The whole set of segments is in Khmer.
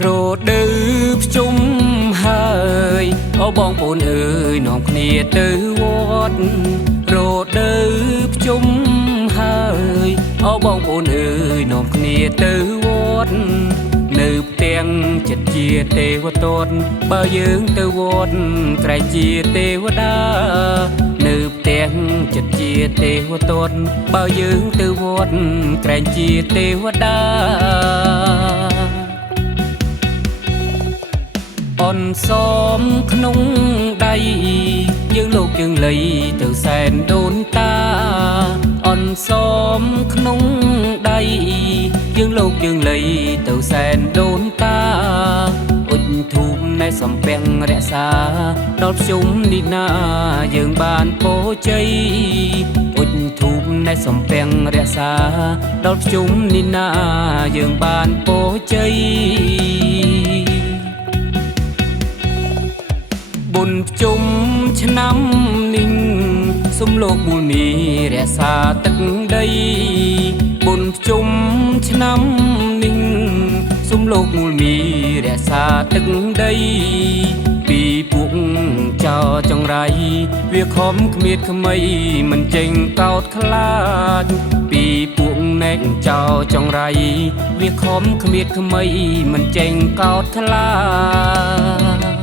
โรดดื้อจุ่มหายเอาบองปูนเอ๋ยน้องគ្នាទៅវត្តโรดดื้อจุ่มหายเอาบองปูនเอ๋យน้องគ្នាទៅវត្តនៅផ្ទាំងចិត្តជាទេវទត្តបើយើងទៅវត្តក្រែងជាទេវតានៅផ្ទាំងចិត្តជាទេវទត្តបើយើងទៅវត្តក្រែងជាទេវតាអនសមក្នុងដៃយើងលោកយើងលៃទៅសែនដូនតាអនសមក្នុងដៃយើងលោកយើងលៃទៅសែនដូនតាអុជធូបណែសំពាំងរក្សាដល់ភ្ជុំនេះណាយើងបានពោជ័យអុជធូបណែសំពាំងរក្សាដល់ភ្ជុំនេះណាយើងបានពោជ័យបុណ្យជុំឆ្នាំនេះសុំលោកមូលមីរក្សាទឹកដីបុណ្យជុំឆ្នាំនេះសុំលោកមូលមីរក្សាទឹកដីពីពួកចោចង្រៃវាខំគ្មៀតខ្មៃមិនចេញកោតខ្លាចពីពួកណែកចោចង្រៃវាខំគ្មៀតខ្មៃមិនចេញកោតខ្លាច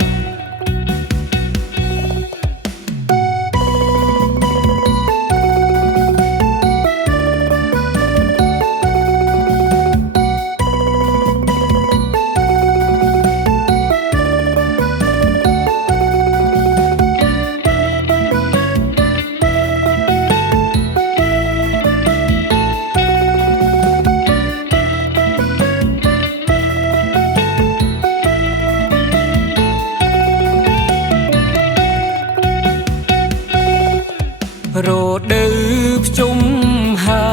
โรดดื้อจุ่มหา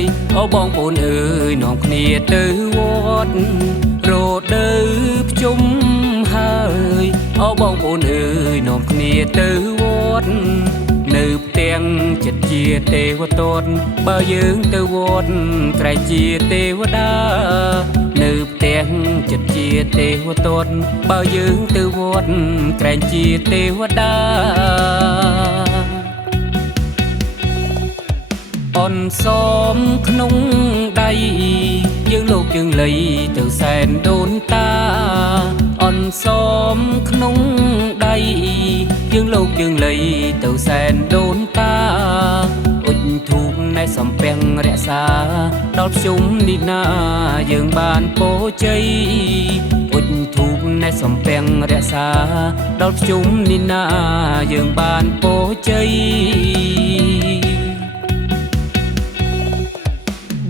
ยเอาบองปูนเอ๋ยน้องគ្នាទៅវត្តโรดดื้อจุ่มหายเอาบองปูនเอ๋យน้องគ្នាទៅវត្តនៅផ្ទាំងចិត្តជាទេវទត្តបើយើងទៅវត្តក្រែងជាទេវតានៅផ្ទាំងចិត្តជាទេវទត្តបើយើងទៅវត្តក្រែងជាទេវតាអនសមក្នុងដៃយើងលោកយើងលៃទៅសែនដូនតាអនសមក្នុងដៃយើងលោកយើងលៃទៅសែនដូនតាអុជធូបណែសំពាំងរក្សាដល់ភ្ជុំនេះណាយើងបានពោជ័យអុជធូបណែសំពាំងរក្សាដល់ភ្ជុំនេះណាយើងបានពោជ័យ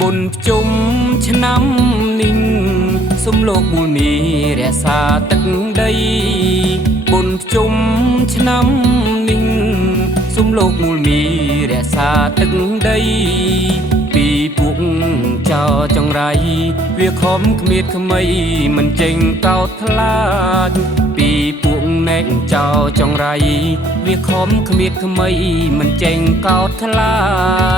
បុណ្យជុំឆ្នាំនេះសុំលោកមូលមីរក្សាទឹកដីបុណ្យជុំឆ្នាំនេះសុំលោកមូលមីរក្សាទឹកដីពីពួកចោចង្រៃវាខំគ្មៀតខ្មៃមិនចេញកោតខ្លាចពីពួកណែកចោចង្រៃវាខំគ្មៀតខ្មៃមិនចេញកោតខ្លាច